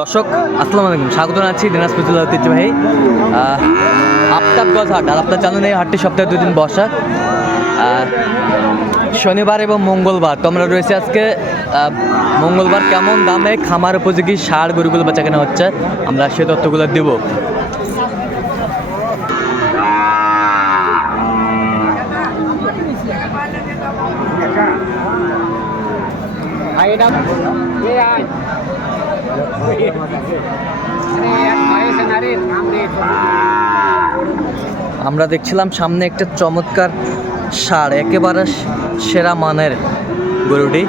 দর্শক, আসসালামু আলাইকুম। স্বাগত জানাচ্ছি দিনাজপুর জেলা ঐতিহ্যবাহী আফতাবগঞ্জ হাট। আর আপনার জানেন এই হাটটি সপ্তাহে দুদিন বসা। শনিবার এবং মঙ্গলবার তো আমরা রয়েছে আজকে মঙ্গলবার কেমন দামে খামার উপযোগী সার গরুগুলো বেচা কেনা হচ্ছে, আমরা সে তথ্যগুলো দেব। আমরা দেখছিলাম সামনে একটা চমৎকার সার একেবারে সেরা মানের গরুটি।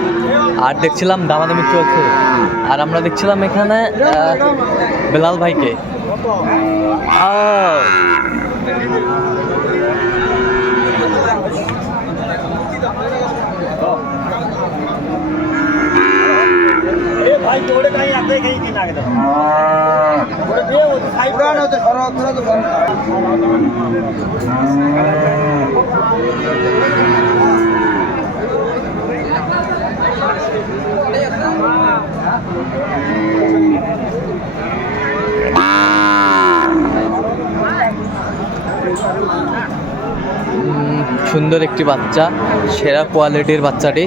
আর দেখছিলাম দামাদামি চলছে। আর আমরা দেখছিলাম এখানে বেলাল ভাইকে। काही तेवढे काही आता काही ते लागत थोडं ते होतं काही पुराण होतं सर्व पुरात Thank you. সুন্দর একটি বাচ্চা সেরা কোয়ালিটির বাচ্চাটি।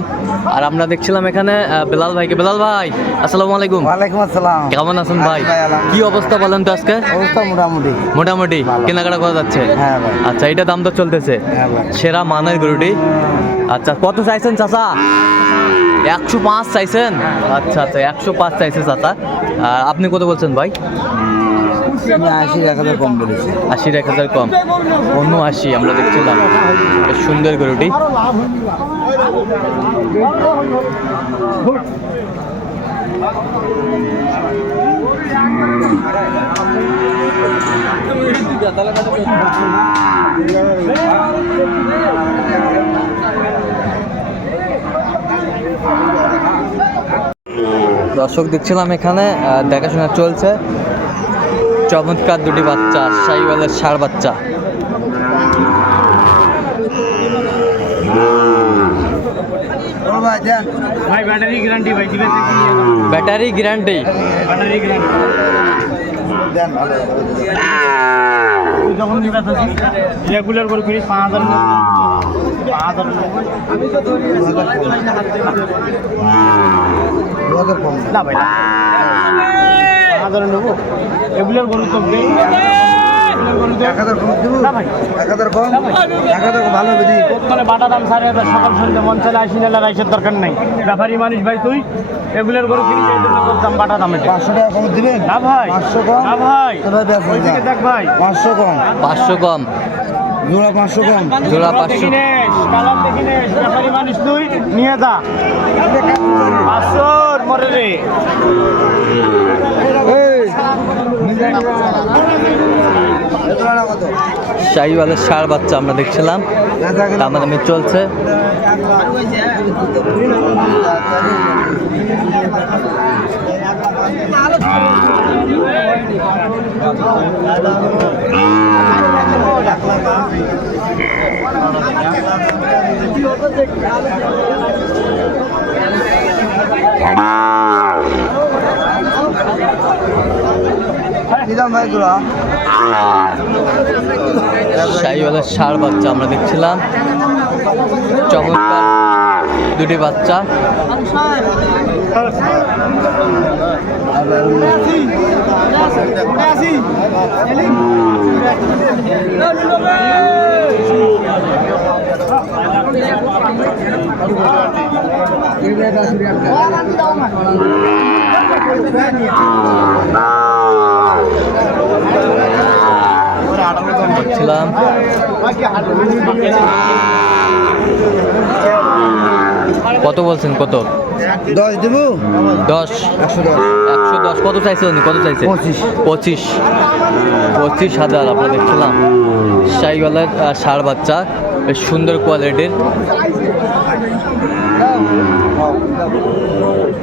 আর আমরা দেখছিলাম এখানে বেলাল ভাইকে। বেলাল ভাই আসসালামু আলাইকুম। ওয়ালাইকুম আসসালাম। কেমন আছেন ভাই? কি অবস্থা বলেন তো আজকে? অবস্থা মোটামুটি। মোটামুটি কেনাকাটা করা যাচ্ছে? হ্যাঁ ভাই। আচ্ছা এটা দাম তো চলতেছে। হ্যাঁ সেরা মানের গরুটি। আচ্ছা কত চাইছেন চাচা? একশো পাঁচ চাইছেন? আচ্ছা আচ্ছা একশো পাঁচ চাইছে চাচা। আপনি কত বলছেন ভাই? আশি এক হাজার কম বলেছি। আশির এক হাজার কম। অন্য আশি আমরা দেখছিলাম। সুন্দর গরুটি। দর্শক দেখছিলাম এখানে দেখাশোনা চলছে। চমৎকার দুটি বাচ্চা সাইওয়ালের ষাড় বাচ্চা। ভাই ব্যাটারি গ্যারান্টি ভাই ব্যাটারি গ্যারান্টি। ব্যাটারি রেগুলার করে ফিরিস পাঁচ হাজার। না ভাই হাজার নেব। রেগুলার গরু তো মানে বাটা দাম সাড়ে সকাল সন্ধ্যে মন চলে আসি নালে রাইসের দরকার নেই। ব্যাপারী মানুষ ভাই তুই রেগুলার গরু কিনিস এই দাম বাটা দাম পাঁচশো টাকা কম দিবেন? না ভাই। পাঁচশো কম? না ভাই। ওই দিকে দেখ ভাই। পাঁচশো কম? পাঁচশো কম। জোড়া পাঁচশো কম? জোড়া পাঁচশো। দেখিনিস, কালার দেখিনিস, ব্যাপারী মানুষ তুই নিয়ে যা। পাঁচশোর মরে রে। সাইওয়ালের ষাড় বাচ্চা আমরা দেখছিলাম। দামাদামি চলছে। নিলাম ভাই জোড়া ষাড় বাচ্চা আমরা দেখছিলাম। চমৎকার দুটি বাচ্চা। দেখছিলাম কত বলছেন কত? দশ দেবো? দশ। একশো দশ। একশো দশ। কত চাইছে উনি? কত চাইছে? পঁচিশ। পঁচিশ। পঁচিশ হাজার আমরা দেখছিলাম। সাইওয়ালার ষাড় বাচ্চা। বেশ সুন্দর কোয়ালিটির।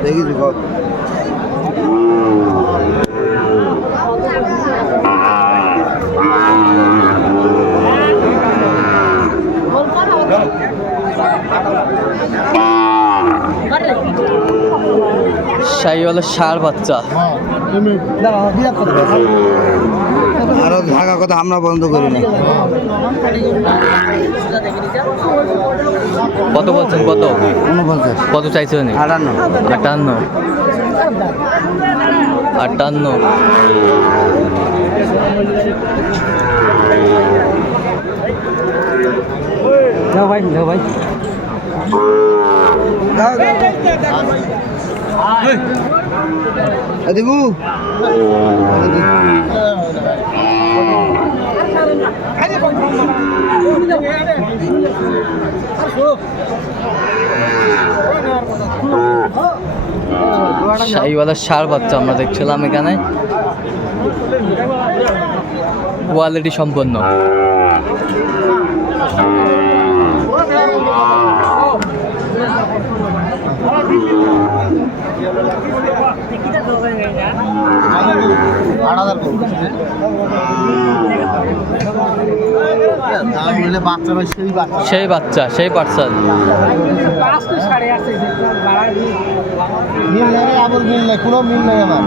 দেখিস কত শাহিওয়ালের ষাঁড় বাচ্চা। আরও ঢাকা কথা আমরা বন্ধ করি না। কত বলছেন? কত? উনপঞ্চাশ। কত চাইছে উনি? আটান্ন। আটান্ন। আটান্ন। যাও ভাই ভাই। দিবু শাহিওয়ালার সার বাচ্চা আমরা দেখছিলাম এখানে। কোয়ালিটি সম্পন্ন। সেই বাচ্চা সেই পার্সেল মিল নেই আবার মিল নেই কোনো মিল নেই আমার।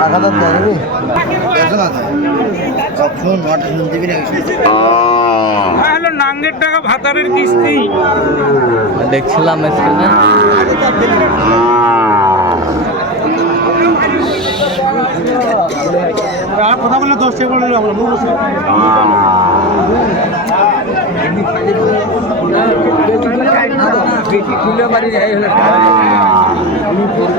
টাকা তো দেবে দিবি না হলো নাঙ্গের টাকা ভাতারের কিস্তি। দেখছিলাম কথা বলে দশ টাকা করে আমরা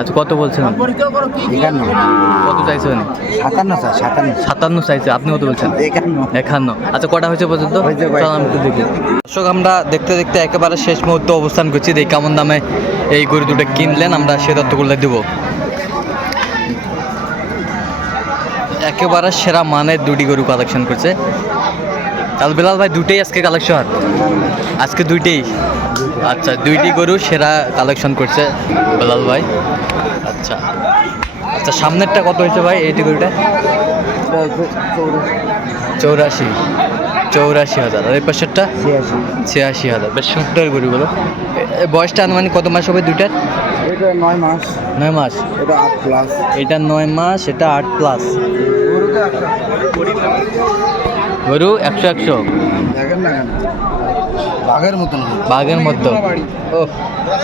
আচ্ছা কত বলছেন একান্ন। কত চাইছে উনি সাতান্ন স্যার সাতান্ন। সাতান্ন চাইছে আপনি কত বলছেন? একান্ন। একান্ন। আচ্ছা কটা হয়েছে পর্যন্ত? দর্শক আমরা দেখতে দেখতে একেবারে শেষ মুহূর্তে অবস্থান করছি। দেখি কেমন দামে এই গরু দুটো কিনলেন আমরা সে তত্ত্বগুলো দেবো। একেবারে সেরা মানের দুটি গরু কালেকশন করছে। তাহলে বেলাল ভাই দুটেই আজকে কালেকশন আজকে দুইটাই। আচ্ছা দুইটি গরু সেরা কালেকশন করছে বেলাল ভাই। আচ্ছা। আচ্ছা সামনেরটা কত হয়েছে ভাই এইটি গরুটা চৌরাশি। চৌরাশি হাজার। আর এই পাশেরটা? ছিয়াশি। হাজার। বেশ সুন্দর গরুগুলো। এ- এ বয়সটা আনুমানিক কত মাস হবে দুইটার? এটা নয় মাস। নয় মাস। এটা আট প্লাস। এটা নয় মাস এটা আট প্লাস। গরু একশো একশো। বাঘের মতন বাঘের মধ্যে ও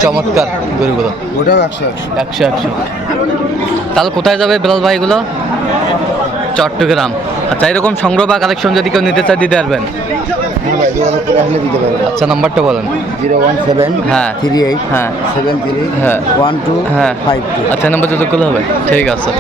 চমৎকার গরুগুলো। ওটাও একশো একশো। একশো তাহলে কোথায় যাবে বেলাল ভাই এগুলো? চট্টগ্রাম। আচ্ছা এরকম সংগ্রহ বা কালেকশন যদি কেউ নিতে চায় দিতে পারবেন। হ্যাঁ দিতে পারবে আচ্ছা নাম্বারটা বলেন। জিরো ওয়ান সেভেন হ্যাঁ। থ্রি এইট হ্যাঁ। সেভেন থ্রি হ্যাঁ। ওয়ান টু হ্যাঁ। Five two. আচ্ছা নাম্বার যতগুলো হবে। ঠিক আছে।